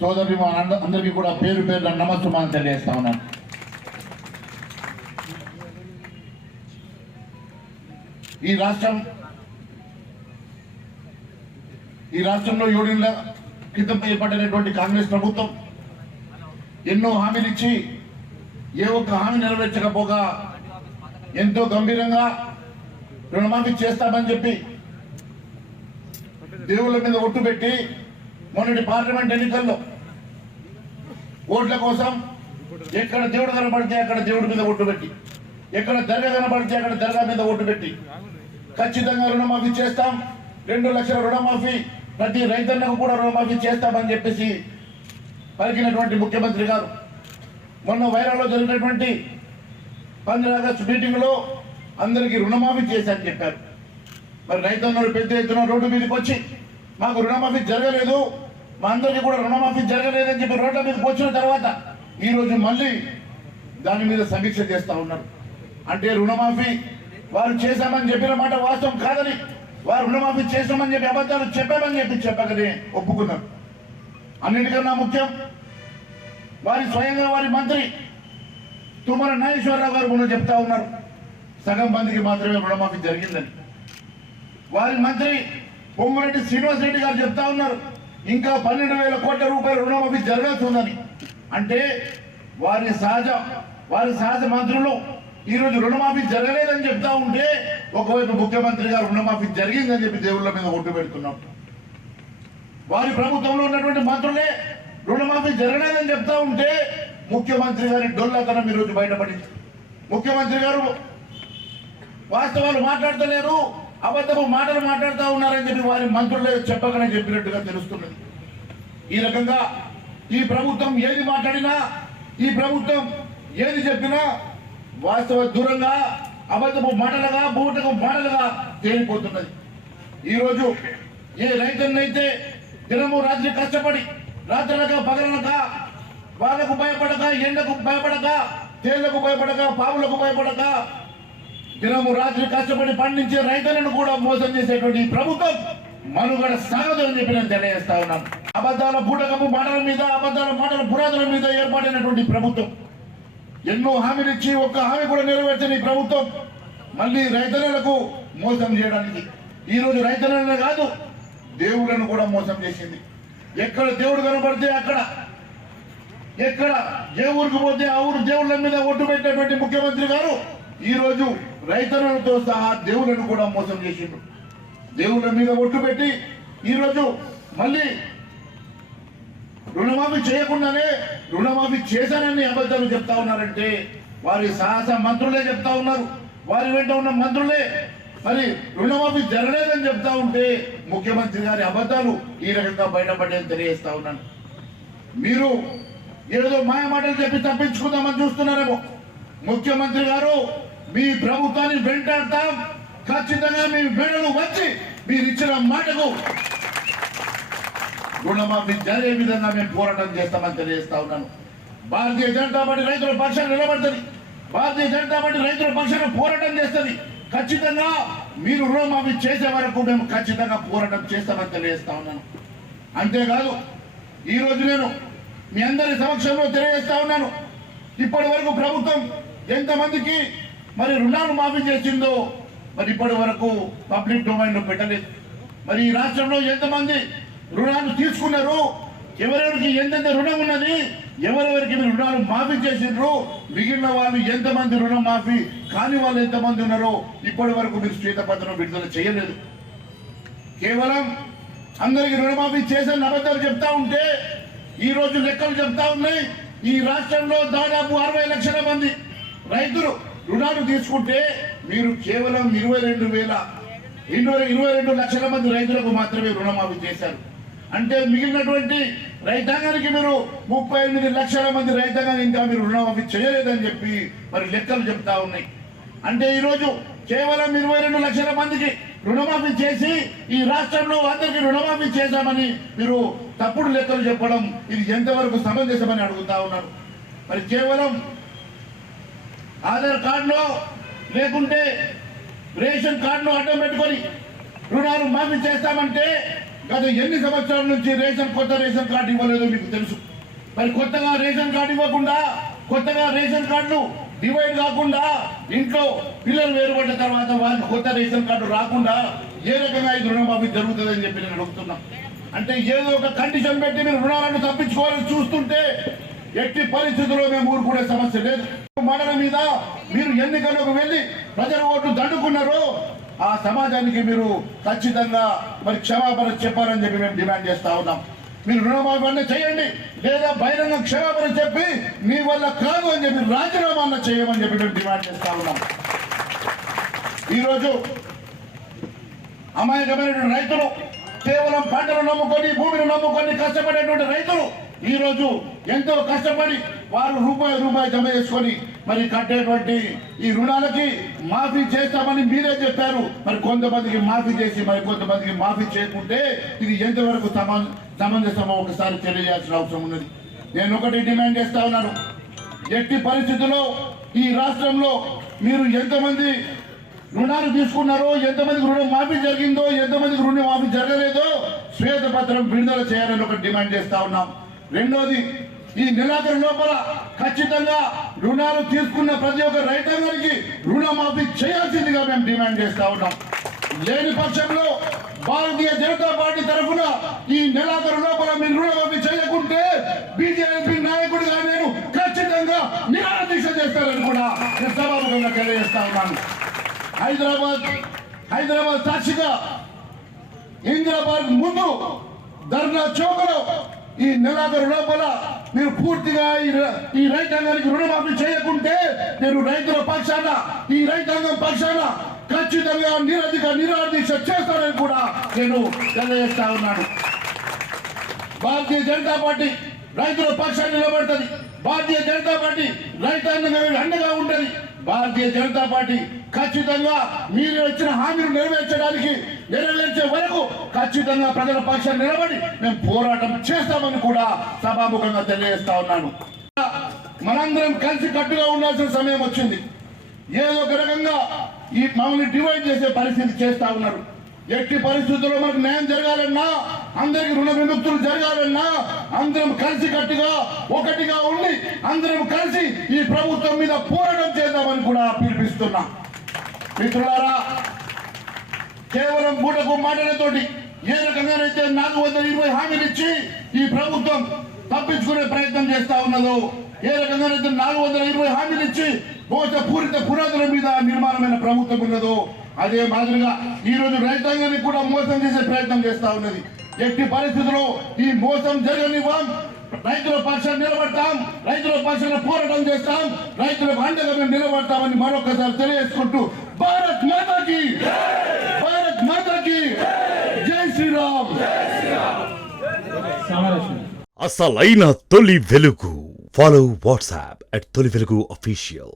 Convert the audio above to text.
సోదరి అందరికీ కూడా పేరు పేరున నమస్సుమాన్ని తెలియజేస్తా ఉన్నాను. ఈ రాష్ట్రంలో 7 ఏళ్ల క్రితం ఏర్పడినటువంటి కాంగ్రెస్ ప్రభుత్వం ఎన్నో హామీలు ఇచ్చి ఏ ఒక్క హామీ నెరవేర్చకపోగా ఎంతో గంభీరంగా రుణమాఫీ చేస్తామని చెప్పి దేవుళ్ళ మీద ఒట్టు పెట్టి మొన్నటి పార్లమెంట్ ఎన్నికల్లో ఓట్ల కోసం ఎక్కడ దేవుడు కనబడితే అక్కడ దేవుడి మీద ఒట్టు పెట్టి, ఎక్కడ దర్గా కనబడితే అక్కడ దర్గా మీద ఓటు పెట్టి ఖచ్చితంగా రుణమాఫీ చేస్తాం, 2 లక్షల రుణమాఫీ ప్రతి రైతన్నకు కూడా రుణమాఫీ చేస్తామని చెప్పేసి పలికినటువంటి ముఖ్యమంత్రి గారు మొన్న వైరాలో జరిగినటువంటి 15 ఆగస్టు మీటింగ్లో అందరికీ రుణమాఫీ చేశారని చెప్పారు. మరి రైతన్నలు పెద్ద ఎత్తున రోడ్డు మీదకి వచ్చి మాకు రుణమాఫీ జరగలేదు, మా అందరికీ కూడా రుణమాఫీ జరగలేదని చెప్పి రోడ్ల మీదకి వచ్చిన తర్వాత ఈరోజు మళ్ళీ దాని మీద సమీక్ష చేస్తూ ఉన్నారు. అంటే రుణమాఫీ వారు చేశామని చెప్పిన మాట వాస్తవం కాదని, వారు రుణమాఫీ చేశామని చెప్పి అబద్ధాలు చెప్పామని చెప్పి చెప్పకనే ఒప్పుకున్నారు. అన్నిటికన్నా ముఖ్యం వారి స్వయంగా వారి మంత్రి తుమ్మల నాగేశ్వరరావు గారు మొన్న చెప్తా ఉన్నారు సగం మందికి మాత్రమే రుణమాఫీ జరిగిందని. వారి మంత్రి పొంగురెడ్డి శ్రీనివాస్ రెడ్డి గారు చెప్తా ఉన్నారు ఇంకా 12,000 కోట్ల రూపాయల రుణమాఫీ జరగతుందని. అంటే వారి సహజ మంత్రులు ఈరోజు రుణమాఫీ జరగలేదని చెప్తా ఉంటే ఒకవైపు ముఖ్యమంత్రి గారు రుణమాఫీ జరిగిందని చెప్పి దేవుళ్ళ మీద ఒట్టు పెడుతున్నాం. వారి ప్రభుత్వంలో ఉన్నటువంటి మంత్రులే రుణమాఫీ జరగలేదని చెప్తా ఉంటే ముఖ్యమంత్రి గారి డొల్లతనం ఈరోజు బయటపడింది. ముఖ్యమంత్రి గారు వాస్తవాలు మాట్లాడతలేరు, అబద్ధపు మాటలు మాట్లాడుతూ ఉన్నారని చెప్పి వారి మంత్రులే చెప్పకనే చెప్పినట్టుగా తెలుస్తున్నది. ఈ రకంగా ఈ ప్రభుత్వం ఏది మాట్లాడినా, ఈ ప్రభుత్వం ఏది చెప్పినా వాస్తవ దూరంగా అబద్ధపు మాటలుగా బూటకు మాటలుగా తేలిపోతున్నది. ఈరోజు ఏ రైతున్నైతే దినము రాత్రి కష్టపడి రాత్రులక పగలనక వాళ్ళకు భయపడక, ఎండకు భయపడక, తేళ్లకు భయపడక, పాములకు భయపడక దినము రాత్రి కష్టపడి పండించే రైతులను కూడా మోసం చేసేటువంటి ప్రభుత్వం మనుగడ సాగదు అని చెప్పి నేను తెలియజేస్తా ఉన్నాను. అబద్ధాల బూటకపు మాటల మీద, అబద్ధాల మాటల పురాతల మీద ఏర్పడినటువంటి ప్రభుత్వం ఎన్నో హామీలు ఇచ్చి ఒక్క హామీ కూడా నెరవేర్చని ప్రభుత్వం మళ్ళీ రైతులకు మోసం చేయడానికి ఈరోజు రైతులనే కాదు దేవుళ్ళను కూడా మోసం చేసింది. ఎక్కడ దేవుడు కనబడితే అక్కడ, ఎక్కడ ఏ ఊరికి పోతే ఆ ఊరు దేవుళ్ళ మీద ఒట్టు పెట్టేటువంటి ముఖ్యమంత్రి గారు ఈరోజు రైతులతో సహా దేవుళ్ళను కూడా మోసం చేసిండు. దేవుళ్ళ మీద ఒట్టు పెట్టి ఈరోజు మళ్ళీ రుణమాఫీ చేయకుండానే రుణమాఫీ చేశానని అబద్ధాలు చెప్తా ఉన్నారంటే వారి సాహస మంత్రులే చెప్తా ఉన్నారు. వారి వెంట ఉన్న మంత్రులే మరి రుణమాఫీ జరగలేదని చెప్తా ఉంటే ముఖ్యమంత్రి గారి అబద్ధాలు ఈ రకంగా బయటపడేది తెలియజేస్తా ఉన్నాను. మీరు ఏదో మాయ మాటలు చెప్పి తప్పించుకుందామని చూస్తున్నారేమో. ముఖ్యమంత్రి గారు మీ ప్రభుత్వాన్ని వెంటాడతాం, ఖచ్చితంగా మీ మెడలు వచ్చి మీరు ఇచ్చిన మాటకు రుణమాఫీ జరిగే విధంగా మేము పోరాటం చేస్తామని తెలియజేస్తా ఉన్నాను. భారతీయ జనతా పార్టీ రైతుల పక్షాన్ని నిలబడుతుంది, భారతీయ జనతా పార్టీ రైతుల పక్షాన్ని పోరాటం చేస్తుంది. ఖచ్చితంగా మీరు రుణమాఫీ చేసే వరకు మేము ఖచ్చితంగా పోరాటం చేస్తామని తెలియజేస్తా ఉన్నాను. అంతేకాదు ఈరోజు నేను మీ అందరి సమక్షంలో తెలియజేస్తా ఉన్నాను, ఇప్పటి వరకు ప్రభుత్వం ఎంతమందికి మరి రుణాలు మాఫీ చేసిందో మరి ఇప్పటి వరకు పబ్లిక్ డొమైన్ లో పెట్టలేదు. మరి ఈ రాష్ట్రంలో ఎంతమంది రుణాలు తీసుకున్నారు, ఎవరెవరికి ఎంతెంత రుణం ఉన్నది, ఎవరెవరికి మీరు రుణాలు మాఫీ చేసిండ్రు, మిగిలిన వాళ్ళు ఎంతమంది రుణం మాఫీ కాని వాళ్ళు ఎంతమంది ఉన్నారో ఇప్పటి వరకు మీరు శ్వేతపత్రం విడుదల చేయలేదు. కేవలం అందరికి రుణమాఫీ చేసిన అబద్ధాలు చెప్తా ఉంటే ఈ రోజు లెక్కలు చెప్తా ఉన్నాయి. ఈ రాష్ట్రంలో దాదాపు 60 లక్షల మంది రైతులు రుణాలు తీసుకుంటే మీరు కేవలం 22 లక్షల మంది రైతులకు మాత్రమే రుణమాఫీ చేశారు. అంటే మిగిలినటువంటి రైతాంగానికి మీరు 38 లక్షల మంది రైతాంగానికి ఇంకా మీరు రుణమాఫీ చేయలేదని చెప్పి మరి లెక్కలు చెప్తా ఉన్నాయి. అంటే ఈరోజు కేవలం 22 లక్షల మందికి రుణమాఫీ చేసి ఈ రాష్ట్రంలో అందరికీ రుణమాఫీ చేశామని మీరు తప్పుడు లెక్కలు చెప్పడం ఇది ఎంతవరకు సమంజసమని అడుగుతా ఉన్నారు. మరి కేవలం ఆధార్ కార్డులో లేకుంటే రేషన్ కార్డులో అడ్డం పెట్టుకొని రుణాలు మాఫీ చేస్తామంటే గత ఎన్ని సంవత్సరాల నుంచి కొత్త రేషన్ కార్డు ఇవ్వలేదో మీకు తెలుసు. మరి కొత్తగా రేషన్ కార్డు ఇవ్వకుండా, కొత్తగా రేషన్ కార్డులు డివైడ్ కాకుండా, ఇంట్లో పిల్లలు వేరుపడ్డ తర్వాత వాళ్ళకి కొత్త రేషన్ కార్డు రాకుండా ఏ రకంగా ఇది రుణమాఫీ జరుగుతుందని చెప్పి నేను అడుగుతున్నాం. అంటే ఏదో ఒక కండిషన్ పెట్టి మీరు రుణాలను తప్పించుకోవాలని చూస్తుంటే ఎట్టి పరిస్థితుల్లో మేము ఊరుకునే సమస్య లేదు. మండల మీద మీరు ఎన్నికలకు వెళ్ళి ప్రజల ఓట్లు దండుకున్నారో ఆ సమాజానికి మీరు ఖచ్చితంగా మరి క్షమాపణ చెప్పాలని చెప్పి మేము డిమాండ్ చేస్తా ఉన్నాం. మీరు రుణమాఫీ అన్న చేయండి, లేదా బహిరంగ క్షమాపణ చెప్పి మీ వల్ల కాదు అని చెప్పి రాజీనామా అన్న చేయమని చెప్పి మేము డిమాండ్ చేస్తా ఉన్నాం. ఈరోజు అమాయకమైనటువంటి రైతులు, కేవలం పంటలు నమ్ముకొని, భూమిని నమ్ముకొని కష్టపడేటువంటి రైతులు ఈ రోజు ఎంతో కష్టపడి వారు రూపాయి జమ చేసుకొని మరి కట్టేటువంటి ఈ రుణాలకి మాఫీ చేస్తామని మీరే చెప్పారు. మరి కొంతమందికి మాఫీ చేసి మరి కొంతమందికి మాఫీ చేయకుంటే ఇది ఎంతవరకు సమంజసమో ఒకసారి తెలియజేయాల్సిన అవసరం ఉన్నది. నేను ఒకటి డిమాండ్ చేస్తా ఉన్నాను, ఎట్టి పరిస్థితుల్లో ఈ రాష్ట్రంలో మీరు ఎంతమంది రుణాలు తీసుకున్నారో, ఎంతమందికి రుణం మాఫీ జరిగిందో, ఎంతమందికి రుణం మాఫీ జరగలేదో శ్వేతపత్రం విడుదల చేయాలని ఒకటి డిమాండ్ చేస్తా ఉన్నాం. రెండోది, ఈ నెలాఖరు లోపల ఖచ్చితంగా రుణాలు తీసుకున్న ప్రతి ఒక్క రైతాంగానికి రుణమాఫీ చేయాల్సిందిగా మేము డిమాండ్ చేస్తా ఉన్నాం. లేని పక్షంలో భారతీయ జనతా పార్టీ తరఫున ఈ నెలాఖరు లోపల మీరు రుణమాఫీ చేయకుంటే బీజేపీ నాయకుడిగా నేను ఖచ్చితంగా నిరాహార దీక్ష చేస్తానని కూడా నేను సభాముఖంగా తెలియజేస్తా ఉన్నాను. హైదరాబాద్ సాక్షిగా ఇందిరాబాద్ ముందు ధర్నా చౌకలో ఈ నెలాఖరు లోపల మీరు పూర్తిగా ఈ రైతాంగానికి రుణమాఫీ చేయకుంటే నేను రైతుల పక్షాన, ఈ రైతాంగం పక్షాన ఖచ్చితంగా నిరాహార దీక్ష చేస్తానని కూడా నేను తెలియజేస్తా ఉన్నాను. భారతీయ జనతా పార్టీ రైతుల పక్షాన్ని నిలబడుతుంది. భారతీయ జనతా పార్టీ రైతాంగం అండగా ఉంటుంది. భారతీయ జనతా పార్టీ ఖచ్చితంగా మీరు ఇచ్చిన హామీలు నెరవేర్చే వరకు ఖచ్చితంగా ప్రజల పక్షాన్ని నిలబడి మేము పోరాటం చేస్తామని కూడా సభాముఖంగా తెలియజేస్తా ఉన్నాను. మనందరం కలిసి కట్టుగా ఉండాల్సిన సమయం వచ్చింది. ఏదో ఒక రకంగా ఈ మమ్మల్ని డివైడ్ చేసే పరిస్థితి చేస్తా ఉన్నారు. ఎట్టి పరిస్థితుల్లో మనకు న్యాయం జరగాలన్నా, అందరికి రుణ విముక్తులు జరగాలన్నా అందరం కలిసి కట్టుగా ఒకటిగా ఉండి అందరం కలిసి ఈ ప్రభుత్వం మీద పోరాటం చేద్దామని కూడా పిలిపిస్తున్నా. మిత్రులారా, కేవలం బూటకు మాటలతోటి ఏ రకంగానైతే 420 హామీలు ఇచ్చి ఈ ప్రభుత్వం తప్పించుకునే ప్రయత్నం చేస్తా ఉన్నదో, ఏ రకంగానైతే 420 హామీలు ఇచ్చి మోసపూరిత పునాదుల మీద నిర్మాణమైన ప్రభుత్వం ఉన్నదో అదే మాదిరిగా ఈ రోజు రైతాంగాన్ని కూడా మోసం చేసే ప్రయత్నం చేస్తా ఉన్నది. ఎట్టి పరిస్థితుల్లో ఈ మోసం జరగనివ్వం. రైతుల పక్షాన్ని నిలబడతాం, రైతుల పక్షాన పోరాటం చేస్తాం, రైతులకు అండగా మేము నిలబడతామని మరొకసారి తెలియజేసుకుంటూ భారత్ మాతాకి, భారత్ మాతాకి జై శ్రీరామ్. అసలైన తొలి వెలుగు. ఫాలో వాట్సాప్ @తొలి వెలుగు official.